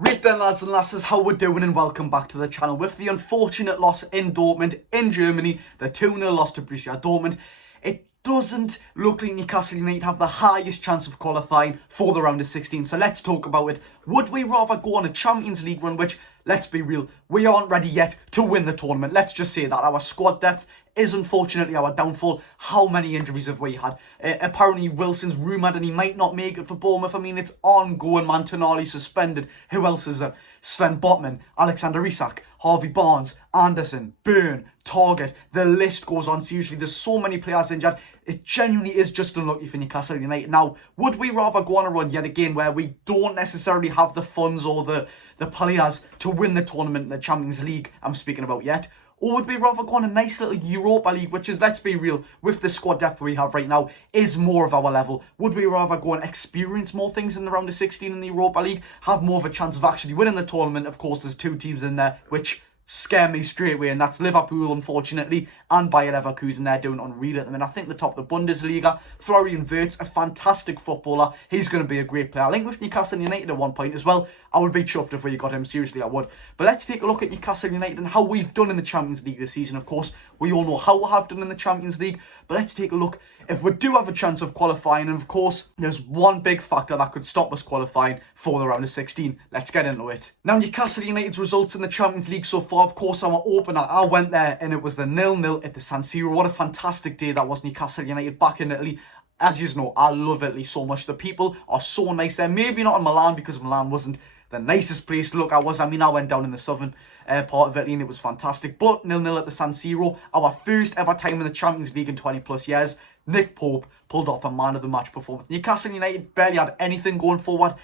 Right then, lads and lasses, how we're doing, and welcome back to the channel. With the unfortunate loss in Dortmund in Germany, the 2-0 loss to Borussia Dortmund, it doesn't look like Newcastle United have the highest chance of qualifying for the round of 16. So let's talk about it. Would we rather go on a Champions League run, which, let's be real, we aren't ready yet to win the tournament. Let's just say that our squad depth is unfortunately our downfall. How many injuries have we had? Apparently Wilson's rumoured and he might not make it for Bournemouth. I mean, it's ongoing. Tonali suspended. Who else is there? Sven Botman, Alexander Isak, Harvey Barnes, Anderson, Byrne, Target. The list goes on. Seriously, there's so many players injured. It genuinely is just unlucky for Newcastle United. Now, would we rather go on a run yet again where we don't necessarily have the funds or the players to win the tournament in the Champions League I'm speaking about yet? Or would we rather go on a nice little Europa League, which is, let's be real, with the squad depth we have right now, is more of our level? Would we rather go and experience more things in the round of 16 in the Europa League, have more of a chance of actually winning the tournament? Of course, there's two teams in there which scare me straight away, and that's Liverpool, unfortunately, and Bayer Leverkusen. They're doing unreal at them. And I think the top of the Bundesliga, Florian Wirtz, a fantastic footballer. He's going to be a great player. I think with Newcastle United at one point as well, I would be chuffed if we got him. Seriously, I would. But let's take a look at Newcastle United and how we've done in the Champions League this season. Of course, we all know how we have done in the Champions League, but let's take a look if we do have a chance of qualifying. And of course, there's one big factor that could stop us qualifying for the round of 16. Let's get into it. Now, Newcastle United's results in the Champions League so far, of course, our opener, I went there and it was the 0-0 at the San Siro. What a fantastic day that was. Newcastle United back in Italy. As you know, I love Italy so much. The people are so nice there. Maybe not in Milan, because Milan wasn't the nicest place to look. I went down in the southern part of Italy and it was fantastic. But 0-0 at the San Siro, our first ever time in the Champions League in 20 plus years. Nick Pope pulled off a man of the match performance. Newcastle United barely had anything going forward.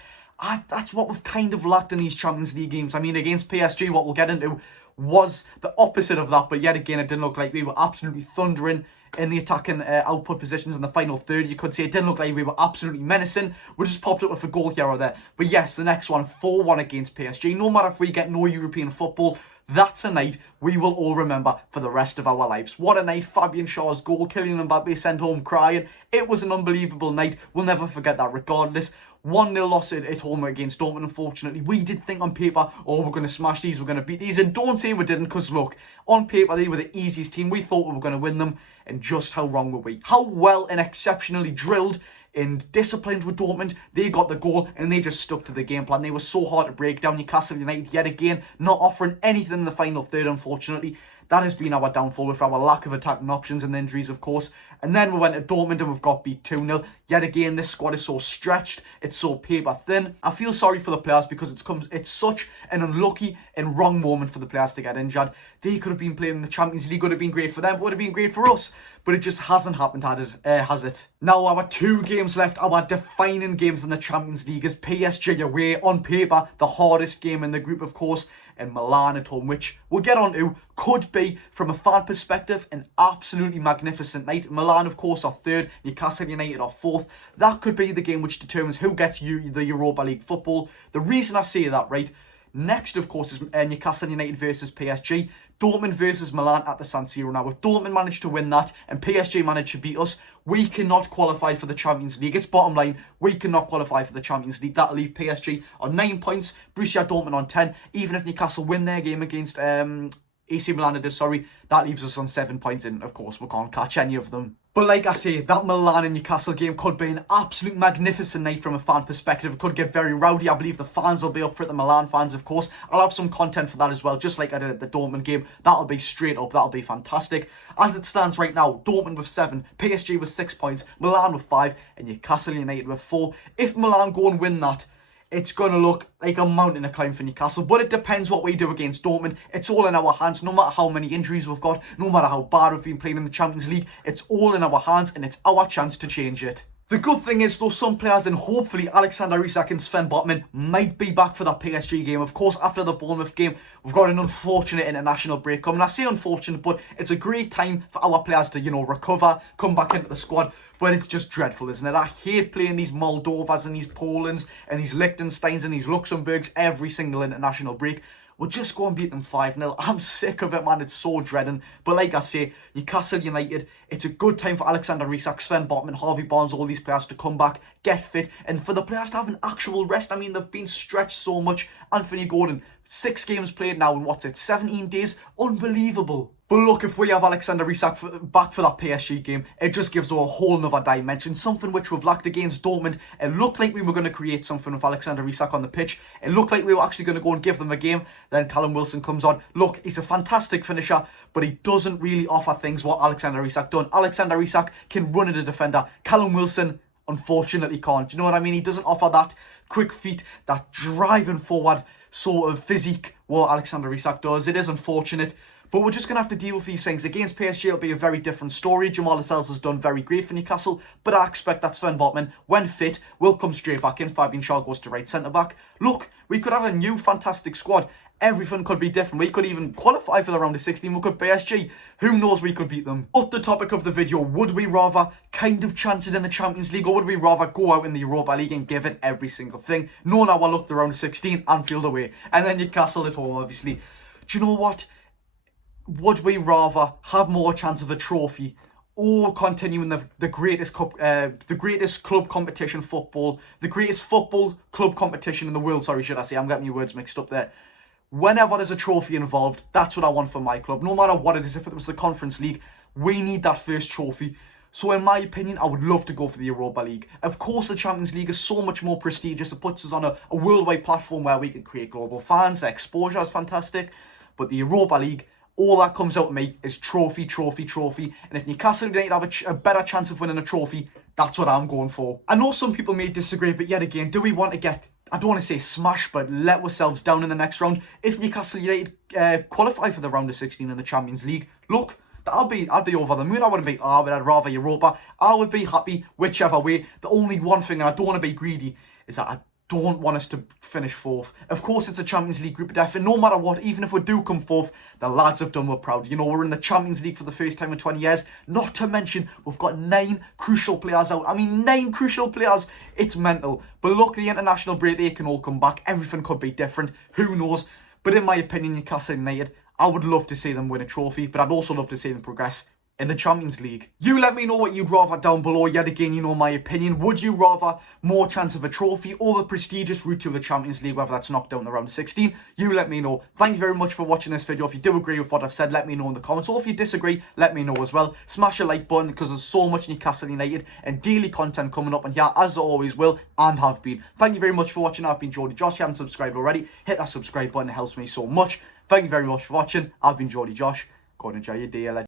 That's what we've kind of lacked in these Champions League games. I mean, against PSG, what we'll get into was the opposite of that. But yet again, it didn't look like we were absolutely thundering in the attacking output positions in the final third. You could say it didn't look like we were absolutely menacing. We just popped up with a goal here or there. But yes, the next one, 4-1 against PSG. No matter if we get no European football, that's a night we will all remember for the rest of our lives. What a night. Fabian Schär's goal, Kylian Mbappe sent home crying. It was an unbelievable night. We'll never forget that regardless. 1-0 loss at home against Dortmund, unfortunately. We did think on paper, oh, we're going to smash these, we're going to beat these. And don't say we didn't, because look, on paper, they were the easiest team. We thought we were going to win them. And just how wrong were we? How well and exceptionally drilled and disciplined with Dortmund. They got the goal and they just stuck to the game plan. They were so hard to break down. Newcastle United, yet again, not offering anything in the final third, unfortunately. That has been our downfall with our lack of attacking options and injuries, of course. And then we went to Dortmund and we've got beat 2-0. Yet again, this squad is so stretched. It's so paper thin. I feel sorry for the players because it's such an unlucky and wrong moment for the players to get injured. They could have been playing in the Champions League. Would have been great for them, but would have been great for us. But it just hasn't happened, has it? Now, our 2 games left, our defining games in the Champions League, is PSG away, on paper, the hardest game in the group, of course, and Milan at home, which we'll get on to. Could be, from a fan perspective, an absolutely magnificent night. Milan, of course, are third. Newcastle United are fourth. That could be the game which determines who gets the Europa League football. The reason I say that, right, next, of course, is Newcastle United versus PSG. Dortmund versus Milan at the San Siro. Now, if Dortmund managed to win that and PSG managed to beat us, we cannot qualify for the Champions League. It's bottom line. We cannot qualify for the Champions League. That'll leave PSG on 9 points, Borussia Dortmund on 10. Even if Newcastle win their game against AC Milan, that leaves us on 7 points. And, of course, we can't catch any of them. But like I say, that Milan and Newcastle game could be an absolute magnificent night from a fan perspective. It could get very rowdy. I believe the fans will be up for it, the Milan fans, of course. I'll have some content for that as well, just like I did at the Dortmund game. That'll be straight up. That'll be fantastic. As it stands right now, Dortmund with 7, PSG with 6 points, Milan with 5, and Newcastle United with 4. If Milan go and win that, it's going to look like a mountain to climb for Newcastle. But it depends what we do against Dortmund. It's all in our hands. No matter how many injuries we've got, no matter how bad we've been playing in the Champions League, it's all in our hands and it's our chance to change it. The good thing is, though, some players, and hopefully Alexander Isak and Sven Botman, might be back for that PSG game. Of course, after the Bournemouth game, we've got an unfortunate international break coming. I say unfortunate, but it's a great time for our players to, recover, come back into the squad. But it's just dreadful, isn't it? I hate playing these Moldovas and these Polands and these Liechtensteins and these Luxembourgs every single international break. we'll just go and beat them 5-0. I'm sick of it, man. It's so dreading. But like I say, Newcastle United, it's a good time for Alexander Isak, Sven Botman, Harvey Barnes, all these players to come back, get fit, and for the players to have an actual rest. I mean, they've been stretched so much. Anthony Gordon, 6 games played now in, 17 days? Unbelievable. But look, if we have Alexander Isak back for that PSG game, it just gives us a whole nother dimension, something which we've lacked against Dortmund. It looked like we were going to create something with Alexander Isak on the pitch. It looked like we were actually going to go and give them a game. Then Callum Wilson comes on. Look, he's a fantastic finisher, but he doesn't really offer things what Alexander Isak done. Alexander Isak can run at a defender. Callum Wilson, unfortunately, can't. Do you know what I mean? He doesn't offer that quick feet, that driving forward sort of physique what Alexander Isak does. It is unfortunate. But we're just going to have to deal with these things. Against PSG, it'll be a very different story. Jamal Lascelles has done very great for Newcastle, but I expect that Sven Botman, when fit, will come straight back in. Fabian Schär goes to right centre-back. Look, we could have a new fantastic squad. Everything could be different. We could even qualify for the round of 16. We could PSG. Who knows, we could beat them. But the topic of the video, would we rather kind of chance it in the Champions League, or would we rather go out in the Europa League and give it every single thing? No, now I look the round of 16, Anfield away, and then Newcastle at home, obviously. Do you know what? Would we rather have more chance of a trophy or continue in the greatest club competition football, the greatest football club competition in the world, sorry, should I say? I'm getting your words mixed up there. Whenever there's a trophy involved, that's what I want for my club. No matter what it is, if it was the Conference League, we need that first trophy. So in my opinion, I would love to go for the Europa League. Of course, the Champions League is so much more prestigious. It puts us on a worldwide platform where we can create global fans. The exposure is fantastic. But the Europa League, all that comes out of me is trophy, trophy, trophy. And if Newcastle United have a better chance of winning a trophy, that's what I'm going for. I know some people may disagree, but yet again, do we want to get, I don't want to say smash, but let ourselves down in the next round? If Newcastle United qualify for the round of 16 in the Champions League, look, I'd be over the moon. I wouldn't be, but I'd rather Europa. I would be happy whichever way. The only one thing, and I don't want to be greedy, is that I don't want us to finish 4th. Of course, it's a Champions League group of death, and no matter what, even if we do come 4th, the lads have done we're proud. You know, we're in the Champions League for the first time in 20 years. Not to mention, we've got 9 crucial players out. I mean, 9 crucial players. It's mental. But look, the international break, they can all come back. Everything could be different. Who knows? But in my opinion, Newcastle United, I would love to see them win a trophy, but I'd also love to see them progress in the Champions League. You let me know what you'd rather down below. Yet again, you know my opinion. Would you rather more chance of a trophy or the prestigious route to the Champions League, whether that's knocked out in the round of 16? You let me know. Thank you very much for watching this video. If you do agree with what I've said, let me know in the comments. Or if you disagree, let me know as well. Smash a like button, because there's so much Newcastle United and daily content coming up, and here, as I always will and have been. Thank you very much for watching. I've been Jordy Josh. If you haven't subscribed already, hit that subscribe button. It helps me so much. Thank you very much for watching. I've been Jordy Josh. Go and enjoy your day.